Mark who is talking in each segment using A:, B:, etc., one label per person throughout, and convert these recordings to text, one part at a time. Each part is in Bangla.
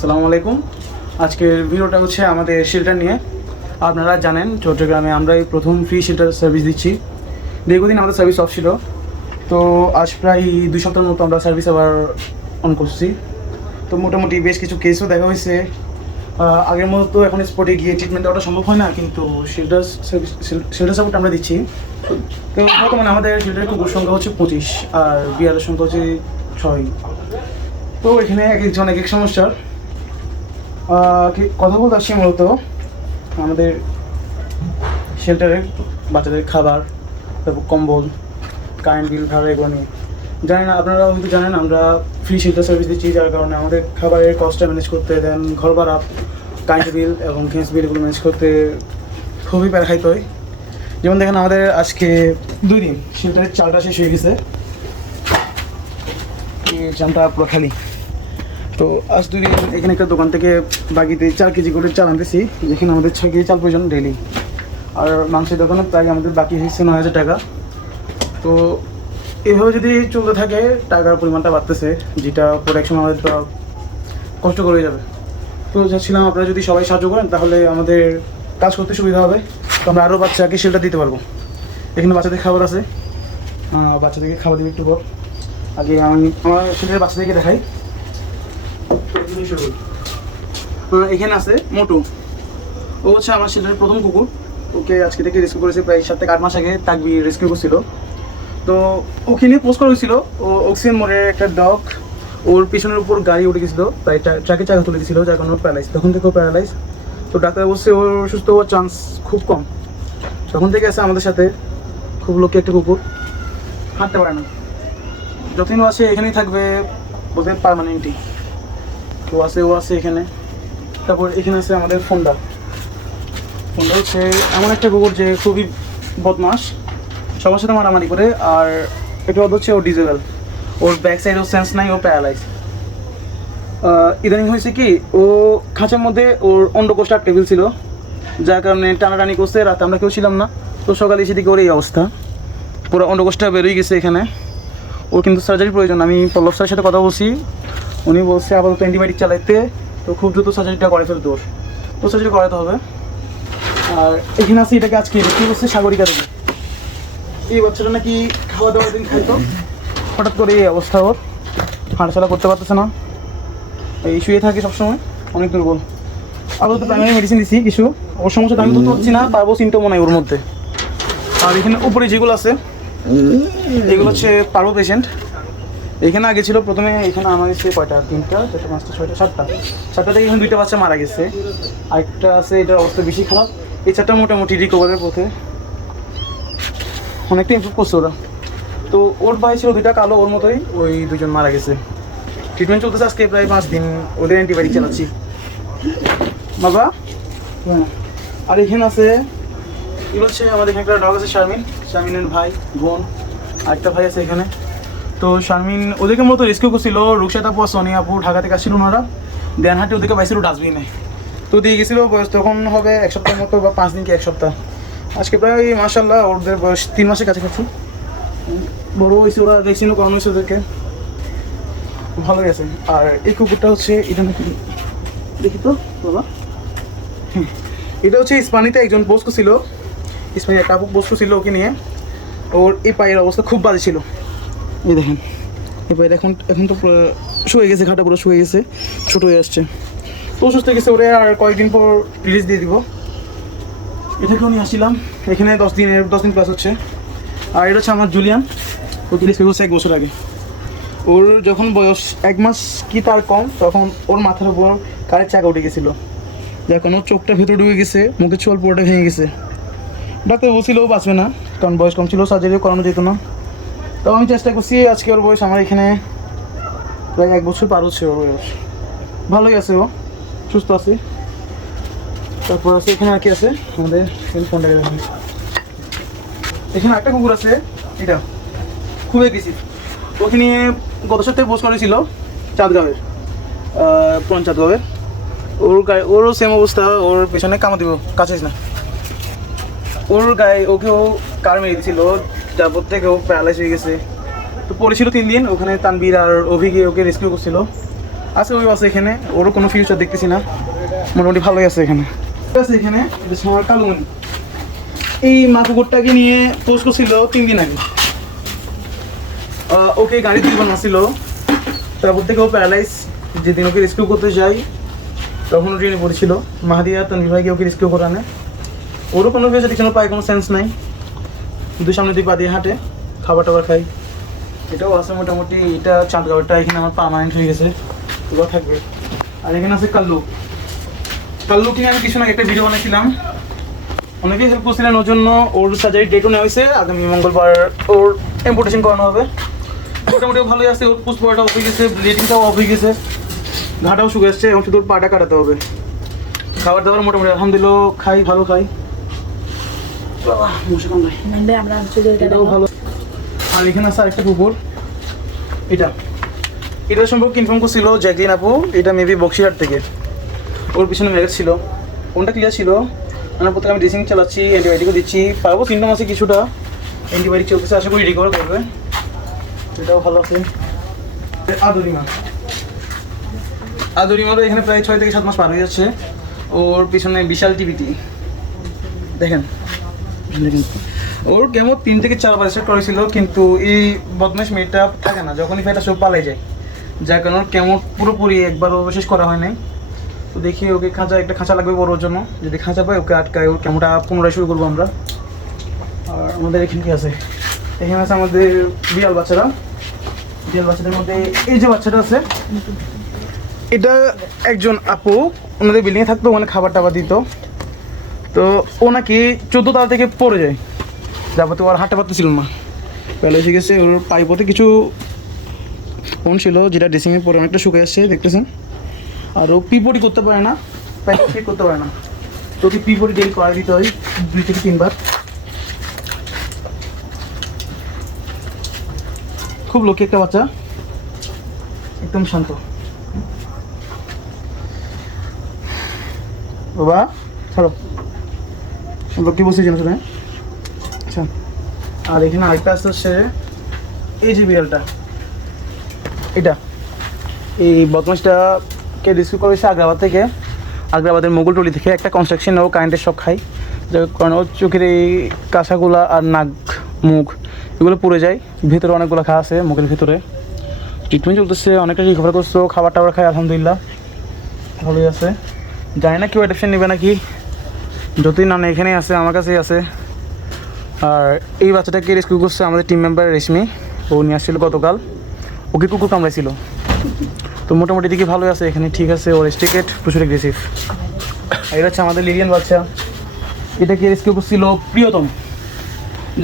A: আসসালামু আলাইকুম। আজকের ভিডিওটা হচ্ছে আমাদের শেল্টার নিয়ে। আপনারা জানেন, চট্টগ্রামে আমরা এই প্রথম ফ্রি শেল্টার সার্ভিস দিচ্ছি। দীর্ঘদিন আমাদের সার্ভিস অফ ছিল। তো আজ প্রায় দুই সপ্তাহের মতো আমরা সার্ভিস আবার অন করছি। তো মোটামুটি বেশ কিছু কেসও দেখা হয়েছে। আগের মতো এখন স্পটে গিয়ে ট্রিটমেন্ট দেওয়াটা সম্ভব হয় না, কিন্তু শেল্টার সার্ভিস শেল্টার সাপোর্ট আমরা দিচ্ছি। তো বর্তমানে আমাদের শেল্টারের কুকুর সংখ্যা হচ্ছে পঁচিশ, আর বিয়ারের সংখ্যা হচ্ছে ছয়। তো এখানে এক একজন এক এক সমস্যার। কথা বলতে আসছি মূলত আমাদের শেল্টারে বাচ্চাদের খাবার, তারপর কম্বল কারেন্ট বিল ভাড়া এগুলো নিয়ে। জানেন আপনারা হয়তো জানেন, আমরা ফ্রি শেল্টার সার্ভিস দিচ্ছি, যার কারণে আমাদের খাবারের কস্টটা ম্যানেজ করতে দেন ঘর ভাড়া কারেন্ট বিল এবং গ্যাস বিল এগুলো ম্যানেজ করতে খুবই প্যারা খাইতে হয়। যেমন দেখেন, আমাদের আজকে দুই দিন শেল্টারের চালটা শেষ হয়ে গেছে। চালটা পুরো খালি। তো আজ দুই দিন এখানে একটা দোকান থেকে বাকিতে চার কেজি করে চাল আনতেছি, যেখানে আমাদের ছয় কেজি চাল প্রয়োজন ডেলি আর মাংসের দোকানে প্রায় আমাদের বাকি হয়েছে নয় হাজার টাকা। তো এভাবে যদি চলতে থাকে, টাকার পরিমাণটা বাড়তেছে, যেটা পরে এক সময় আমাদের কষ্ট করে যাবে। তো চাচ্ছিলাম আপনারা যদি সবাই সাহায্য করেন, তাহলে আমাদের কাজ করতে সুবিধা হবে। তো আমরা আরও বাচ্চাকে সেটা দিতে পারব। এখানে বাচ্চাদের খাবার আছে। বাচ্চাদেরকে খাবার দিবে একটু পর। আগে আমি আমার সেটা বাচ্চাদেরকে দেখাই। আহ, এখানে আছে মোটু। ও হচ্ছে আমার ছেলের প্রথম কুকুর। ওকে আজকে থেকে রেস্কিউ করেছে প্রায় সাত থেকে আট মাস আগে তাকবি রেস্কিউ করছিল। তো ওকে নিয়ে পোস্ট করা হয়েছিল। ও অক্সিজেন মোড়ে একটা ডগ ওর পিছনের উপর গাড়ি উঠে গেছিল প্রায় ট্রাকে চাকা তুলে দিয়েছিল যার কারণে প্যারালাইজ তখন থেকে ও প্যারালাইজ তো ডাক্তার বলছে ওর সুস্থ হওয়ার চান্স খুব কম। তখন থেকে আছে আমাদের সাথে। খুব লোকে একটা কুকুর। হাঁটতে পারে না। যতদিন আছে এখানেই থাকবে বলতে পারমানেন্টই তো আছে, ও আছে এখানে। তারপর এখানে আছে আমাদের ফোনটা। ফোনটা হচ্ছে এমন একটা কুকুর যে খুবই বদমাস সবার সাথে মারামারি করে, আর এটা হচ্ছে ও ডিজেবল। ওর ব্যাক সাইডেও সেন্স নাই, ও প্যারালাইজ ইদানিং হয়েছে কি, ও খাঁচার মধ্যে ওর অন্ডকোষটা টেবিল ছিল, যার কারণে টানাটানি করছে, রাতে আমরা কেউ ছিলাম না। তো সকালে এসে দিকে ওর এই অবস্থা। পুরো অন্ডকোষটা বেরোয় গেছে এখানে। ও কিন্তু সার্জারি প্রয়োজন, আমি পল্লব স্যারের সাথে কথা বলছি। উনি বলছে, আপাতত অ্যান্টিবায়োটিক চালাইতে, তো খুব দ্রুত সার্জারিটা করে ফেলতে ওর। তো সার্জারি করাতে হবে। আর এখানে আছে এটাকে আজকে রেখে বলছে? সাগরিকা থেকে। এই বাচ্চাটা নাকি খাওয়া দাওয়া দিন খাইতো। হঠাৎ করে এই অবস্থা ওর। হাঁটাচলা করতে পারতেছে না। এই শুয়ে থাকে সবসময়। অনেক দুর্বল। আপাতত প্রাইমারি মেডিসিন দিচ্ছি কিছু। ওর সমস্যাটা আমি ধরতে পারছি না পারব সিমটমও নাই ওর মধ্যে। আর এখানে উপরে যেগুলো আছে, এগুলো হচ্ছে পারব পেশেন্ট এখানে আগে ছিল প্রথমে এখানে আমার এসে কয়টা? তিনটা চারটা পাঁচটা ছয়টা সাতটা। সাতটা থেকে এখানে দুইটা বাচ্চা মারা গেছে। আরেকটা আছে এটার অবস্থা বেশি খারাপ। এই চারটা মোটামুটি রিকভারের পথে। অনেকটা ইমপ্রুভ করছে ওরা। তো ওর ভাই ছিল দুইটা কালো ওর মতোই ওই দুজন মারা গেছে। ট্রিটমেন্ট চলতেছে আজকে প্রায় পাঁচ দিন। ওদের অ্যান্টিবায়োটিক চালাচ্ছি। বাবা? হ্যাঁ। আর এখানে আছে এগুলো হচ্ছে আমাদের এখানে একটা ডগ আছে শারমিন। শারমিনের ভাই বোন। আরেকটা ভাই আছে এখানে। তো শারমিন, ওদেরকে মতো রেস্কিউ করছিল রুকসাত আপু আর সোনিয়া আপু ঢাকা থেকে আসছিল ওনারা। দেনহাটে ওদেরকে পাইছিল ডাস্টবিনে তো দিয়ে গেছিল, বয়স তখন হবে এক সপ্তাহের মতো বা পাঁচ দিন কি এক সপ্তাহ। আজকে প্রায় মাসাল্লাহ ওদের বয়স তিন মাসের কাছে কাছাকাছি। বড় হয়েছে ওরা ভ্যাকসিনও করানো হয়েছে ওদেরকে। ভালো গেছে। আর এই কুকুরটা হচ্ছে, এটা নাকি দেখি তো, বাবা। এটা হচ্ছে ইস্পানিতে একজন পোস্ট ছিল। ইস্পানি একটা পোস্ট ছিল ওকে নিয়ে। ওর এই পায়ের অবস্থা খুব বাজে ছিল। এই দেখেন। এই এখন এখন তো শুয়ে গেছে, ঘাটা পুরো শুয়ে গেছে, ছোট হয়ে আসছে। তো অসুস্থ হয়ে গেছে ওরে, আর কয়েকদিন পর রিলিজ দিয়ে দিব। এটাকেও নিয়ে আসছিলাম। এখানে দশ দিনের, দশ দিন ক্লাস হচ্ছে। আর এটা হচ্ছে আমার জুলিয়ান। ও রিলিজ করছে এক বছর আগে। ওর যখন বয়স এক মাস কি তার কম, তখন ওর মাথার উপর কারের চাকা উঠে গেছিল। কারণে ওর চোখটা ভেতরে ঢুকে গেছে, মুখের চোল পুরোটা ভেঙে গেছে। ডাক্তার বলছিল ও বাঁচবে না। কারণ বয়স কম ছিল সার্জারিও করানো যেত না। তো আমি চেষ্টা করছি আজকে ওর বয়স আমার এখানে প্রায় এক বছর পার হচ্ছে ওর বয়স। ভালোই আছে ও, সুস্থ আছে। তারপর আছে, এখানে আর কি আছে? আমাদের দেখেন এখানে একটা কুকুর আছে, এটা খুবই এগ্রেসিভ ওকে নিয়ে গত সপ্তাহে পোস্ট করেছিল চাঁদগাঁওয়ের পুরান চাঁদগাঁওয়ের ওর গায়ে, ওরও সেম অবস্থা, ওর পেছনে কামা দিব কাছে না। ওর গায়ে ওকেও কার মেরে দিয়েছিল তারপর থেকে ও প্যারালাইজ হয়ে গেছে। তো পড়েছিল তিন দিন, ওখানে তানবীর আর অভি ওকে রেস্কিউ করছিল। আছে ওই আছে এখানে, ওরও কোনো ফিউচার দেখতেছি না। মোটামুটি ভালোই আছে এখানে। আছে এখানে হচ্ছে কালুমণি। এই মা কুকুরটাকে নিয়ে পোস্ট করছিল তিন দিন আগে। ওকে গাড়ি দুর্ঘটনা ছিল তারপর থেকে ও প্যারালাইজ যেদিন ওকে রেস্কিউ করতে যাই, তখন ট্রেনে পড়েছিল। মাহাদিয়া তানভীর ভাইকে ওকে রেস্কিউ করে আনে ওরও কোনো ভেজিটেশনের পায় কোনো সেন্স নাই। দুই সামনে দুই পা দিয়ে হাঁটে, খাবার টাবার খাই। এটাও আছে মোটামুটি, এটা চাঁদ গাবারটা এখানে আমার পার্মানেন্ট হয়ে গেছে। এগুলো থাকবে। আর এখানে আছে কাল্লু। কাল্লু কিনে আমি কিছু না, একটা ভিডিও বানাইছিলাম। অনেকেই হেল্প করছিলেন ওর জন্য, ওর সার্জারি ডেটও নেওয়া হয়েছে। আগামী মঙ্গলবার ওর ইম্পোর্টেশন করানো হবে। মোটামুটি ভালোই আছে, ওর পুষ পড়াটা অফ হয়ে গেছে ব্লিডিংটাও অফ হয়ে গেছে। ঘাটাও শুকে আসছে, এবং শুধু পাটা কাটাতে হবে। খাবার দাবার মোটামুটি আলহামদুলিল্লাহ, খাই, ভালো খাই বাবা, মশা কামড়ায়।
B: নামবে আমরা
A: ভালো। আর এখানে আছে আরেকটা কুকুর। এটা। এটা সম্পর্কে ইনফর্ম করছিল জ্যাকলিন আপু এটা মেবি বক্সিহাট থেকে। ওর পিছনে ম্যারেজ ছিল। কোনটা ক্লিয়ার ছিল। আমার প্রথমে আমি ড্রেসিং চালাচ্ছি অ্যান্টিবায়োটিকও দিচ্ছি। পারব সিমটম আছে কিছুটা। অ্যান্টিবায়োটিক চলতেছে আশা করি রিকভার করবে। এটাও ভালো আছে। আদরিমা। আদরিমারও এখানে প্রায় ছয় থেকে সাত মাস পার হয়ে যাচ্ছে। ওর পিছনে বিশাল টিভিটি দেখেন। ওর কেমন তিন থেকে চার বার সেট করেছিল, কিন্তু এই বদমাস মেয়েটা থাকে না, যখনই ফেটা সব পালাই যায়। যার কারণে ওর কেমন পুরোপুরি একবারও শেষ করা হয় নাই। তো দেখি ওকে খাঁচা, একটা খাঁচা লাগবে বড় ওর জন্য। যদি খাঁচা পাই ওকে আটকায়, ওর কেমনটা পুনরায় শুরু করব আমরা। আর আমাদের এখানে কি আছে? এখানে আছে আমাদের বিড়াল বাচ্চারা। বিড়াল বাচ্চাদের মধ্যে এই যে বাচ্চাটা আছে, এটা একজন আপু। ওনাদের বিল্ডিংয়ে থাকতো, ওখানে খাবার টাবার দিত। তো ও নাকি চোদ্দ তালা থেকে পড়ে যায়। তারপর তো আর হাঁটতে পারতেছিল না। তাহলে এসে গেছে ওর পাইপতে কিছু ফোন ছিল যেটা ড্রেসিংয়ে পরে অনেকটা শুকে আসছে দেখতেছেন। আর ও পিপটি করতে পারে না প্যাক ঠিক করতে পারে না। তো ওকে পিপটি ডেলি করা দিতে হয় দুই থেকে তিনবার। খুব লক্ষ্য একটা বাচ্চা। একদম শান্ত। বাবা ছাড়ো। লক্ষ্মী বসে যেন শুনে আচ্ছা। আর এখানে আরেকটা আসতে হচ্ছে এই যে বিড়ালটা। এটা। এই বদমাসটাকে রিসিভ করা হয়েছে আগ্রাবাদ থেকে। আগ্রাবাদের মোগলটলি থেকে একটা কনস্ট্রাকশন ও কারেন্টের শখ খাই যার কারণে ওর চোখের এই কাঁসাগুলা আর নাক, মুখ, এগুলো পড়ে যায়। ভিতরে অনেকগুলো খা আছে মুখের ভিতরে। ট্রিটমেন্ট চলতেছে, অনেকটা রিকভার করছ? খাবার টাবার খাই আলহামদুলিল্লাহ। ভালোই আছে। জানি না কেউ অ্যাডাপশন নেবে নাকি। যতদিন না এখানেই আছে, আমার কাছেই আছে। আর এই বাচ্চাটাকে রেস্কিউ করছে আমাদের টিম মেম্বার রেশমি। ও নিয়ে আসছিল গতকাল। ওকে কুকুর কামড়াইছিল? তো মোটামুটি দিকে ভালোই আছে, এখানে ঠিক আছে, ওর স্টিকেট প্রচুর এগ্রেসিভ এটা হচ্ছে আমাদের লিলিয়ান বাচ্চা। এটাকে রেস্কিউ করছিল প্রিয়তম?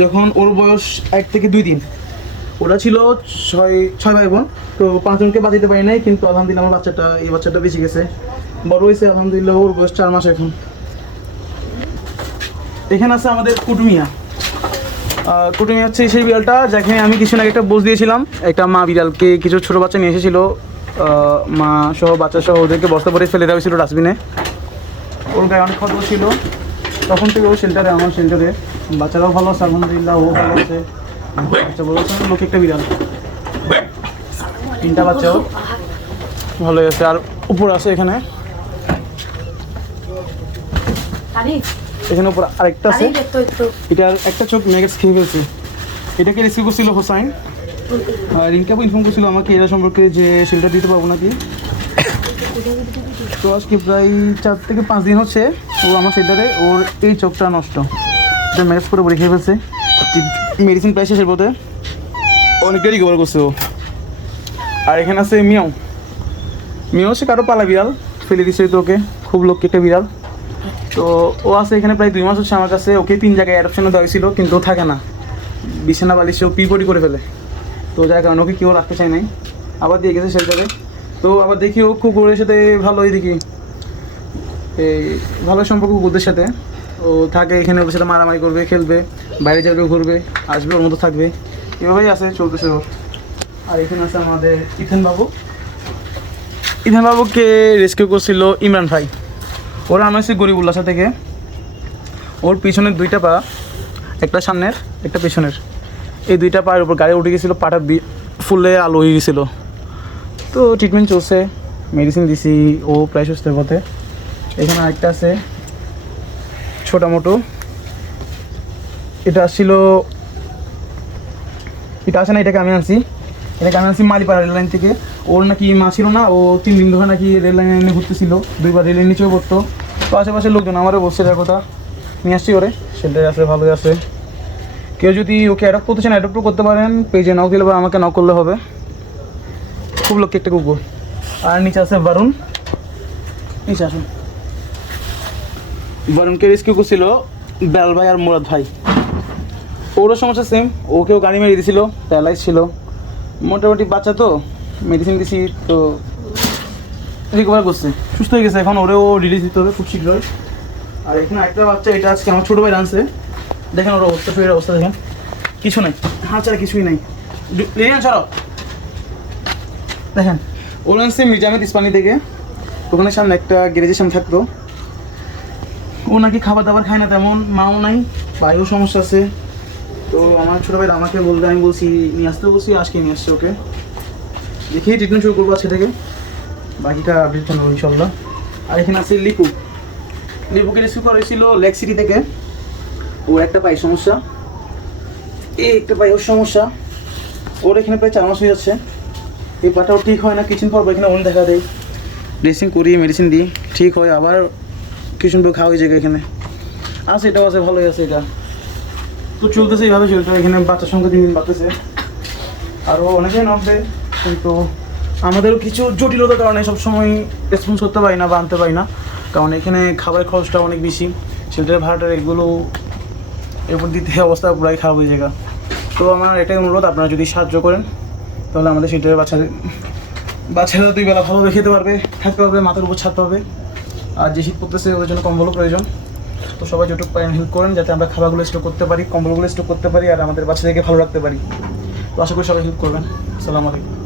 A: যখন ওর বয়স এক থেকে দুই দিন। ওরা ছিল ছয় ছয় ভাই বোন। তো পাঁচজনকে বাঁচাতে পারি নাই, কিন্তু আলহামদুলিল্লাহ আমার বাচ্চাটা, এই বাচ্চাটা বেঁচে গেছে। বড় হয়েছে, আলহামদুলিল্লাহ ওর বয়স চার মাস এখন। এখানে আছে আমাদের কুটুমিয়া। কুটুমিয়া হচ্ছে সেই বিড়ালটা যাকে আমি কিছু আগে একটা বোঝ দিয়েছিলাম। একটা মা বিড়ালকে কিছু ছোটো বাচ্চা নিয়ে এসেছিল। মা সহ বাচ্চা সহ ওদেরকে বস্তা ভরে ফেলে দেওয়া হয়েছিল ডাস্টবিনে। ওর গায়ে অনেক ক্ষত ছিল। তখন থেকে ও শেল্টারে আমার শেল্টারে বাচ্চারাও ভালো আছে, আলহামদুলিল্লাহ, ও ভালো আছে। বাচ্চা বড় লোক একটা বিড়াল। তিনটা বাচ্চা ওর। ভালোই আছে। আর উপর আছে এখানে। এখানে উপর আরেকটা আছে। এটার একটা চোখ ম্যাগেটস খেয়ে ফেলছে এটাকে রিসিভ করছিল হোসাইন? আর রিঙ্কাবু ইনফর্ম করছিল আমাকে এটা সম্পর্কে যে শেল্টার দিতে পারব নাকি। তো আজকে প্রায় চার থেকে পাঁচ দিন হচ্ছে ও আমার শেল্টারে ওর এই চোখটা নষ্ট। এটা ম্যাগেটস করে পরে খেয়ে ফেলছে। মেডিসিন প্রায় শেষের পথে। অনেকটা রিকভার করছে ও। আর এখানে আছে মিয়াও। মিয়াও হচ্ছে কারও পালা বিড়াল। ফেলে দিছে তো ওকে খুব লোক একটা বিড়াল। তো ও আছে এখানে প্রায় দুই মাস হচ্ছে আমার কাছে। ওকে তিন জায়গায় অ্যাডপশনে দেওয়া হয়েছিল, কিন্তু থাকে না। বিছানা বালিশে ও পিপটি করে ফেলে। তো যার কারণে ওকে কেউ রাখতে চায় নাই। আবার দিয়ে গেছে শেল্টারে তো আবার দেখি ও কুকুরের সাথে ভালোই দেখি। এই ভালো সম্পর্ক কুকুরদের সাথে। ও থাকে এখানে, ওদের সাথে মারামারি করবে, খেলবে, বাইরে যাবে, ঘুরবে, আসবে, ওর মতো থাকবে। এভাবেই আছে, চলতেছে ওর আর এখানে আছে আমাদের ইথেন বাবু ইথেন বাবুকে রেস্কিউ করছিল ইমরান ভাই। ওরা আনাইছে গরিবুল্লাসা থেকে। ওর পিছনের দুইটা পা, একটা সামনের, একটা পেছনের। এই দুইটা পায়ের উপর গাড়ি উঠে গেছিল, পাটা ফুলে আলো হয়ে গেছিল। তো ট্রিটমেন্ট চলছে মেডিসিন দিছি, ও প্রায় সুস্থের পথে। এখানে আরেকটা আছে মোটো। এটা আসছিল এটা আসে না, এটাকে আমি আনছি। এটাকে আমি আনছি মালিপাড়া রেল লাইন থেকে। ওর নাকি মা ছিল না, ও তিন দিন ধরে নাকি রেল লাইনে ঘুরতেছিল। দুইবার রেলের নিচেও পড়তো। তো আশেপাশের লোকজন আমারও বসছে যার কথা নিয়ে আসছি ওরে, সেটাই আছে, ভালোই আছে। কেউ যদি ওকে অ্যাডপ্ট করতে চান অ্যাডপ্টও করতে পারেন। পেজে নক দিলে বা আমাকে নক করলে হবে। খুব লোক একটা কুকুর। আর নিচে আছে বারুন। নিচে আসুন। বারুনকে রেস্কিউ করছিল বেল ভাই আর মুরাদ ভাই। ওরও সমস্যা সেম ওকেও গাড়ি মেরে দিয়েছিল প্যারালাইজ ছিল। মোটামুটি বাচ্চা তো মেডিসিন দিছি, তো রিকভার করছে। সুস্থ হয়ে গেছে এখন, ওরেও রিলিজ দিতে হবে খুব শীঘ্রই। আর এখানে একটা বাচ্চা, এটা আজকে আমার ছোটো ভাই আনছে দেখেন ওর অবস্থা, শরীরের অবস্থা দেখেন। কিছু নাই, হাত ছাড়া কিছুই নাই। রিয়ান সরো দেখেন ওর আনছে মির্জামেদ ইস্পানি থেকে। ওখানে সামনে একটা গ্যারেজের সামনে থাকতো। ও নাকি খাবার দাবার খায় না তেমন, মাও নাই, ভাইও সমস্যা আছে। তো আমার ছোটো ভাই আমাকে বলতে আমি বলছি, নিয়ে আসতে বলছি, আজকে নিয়ে আসছে ওকে। দেখি ট্রিটমেন্ট শুরু করব আজকে থেকে। বাকিটা আপডেট জানাব ইনশাল্লাহ। আর এখানে আছে লিপু। লিপুকে রিসিভ করা হয়েছিল লেক সিটি থেকে। ওর একটা পায়ের সমস্যা। এই একটা পায়ের সমস্যা। ওর এখানে প্রায় চার মাস হয়ে যাচ্ছে। এই পাটাও ঠিক হয় না, কিছুদিন পর এখানে অন দেখা দেয়। ড্রেসিং করি মেডিসিন দিই। ঠিক হয়, আবার কিছুদিন পর খাওয়া হয়ে যায় এখানে। আছে, এটাও আছে, ভালোই আছে এটা। তো চলতেছে এইভাবে চলতে এখানে বাচ্চার সংখ্যা দিন দিন বাড়তেছে। আরও অনেকেই নকবে কিন্তু আমাদেরও কিছু জটিলতার কারণে সবসময় রেসপন্স করতে পারি না বা আনতে পারি না। কারণ এখানে খাবারের খরচটা অনেক বেশি। শেল্টারের ভাড়াটার এগুলো এরপর দিতে অবস্থা পুরাই খারাপ হয়ে যায় তো আমার এটাই অনুরোধ, আপনারা যদি সাহায্য করেন, তাহলে আমাদের শেল্টারের বাচ্চাদের বাচ্চারা দুই বেলা ভালোভাবে খেতে পারবে, থাকতে পারবে, মাথার উপর ছাড়তে পারবে আর যে শীত পড়তেছে, ওদের জন্য কম্বলও প্রয়োজন। তো সবাই যেটুকু পারেন হেল্প করেন যাতে আমরা খাবারগুলো স্টোর করতে পারি, কম্বলগুলো স্টোর করতে পারি আর আমাদের বাচ্চাদেরকে ভালো রাখতে পারি। তো আশা করি সবাই হেল্প করবেন। আসসালামু আলাইকুম।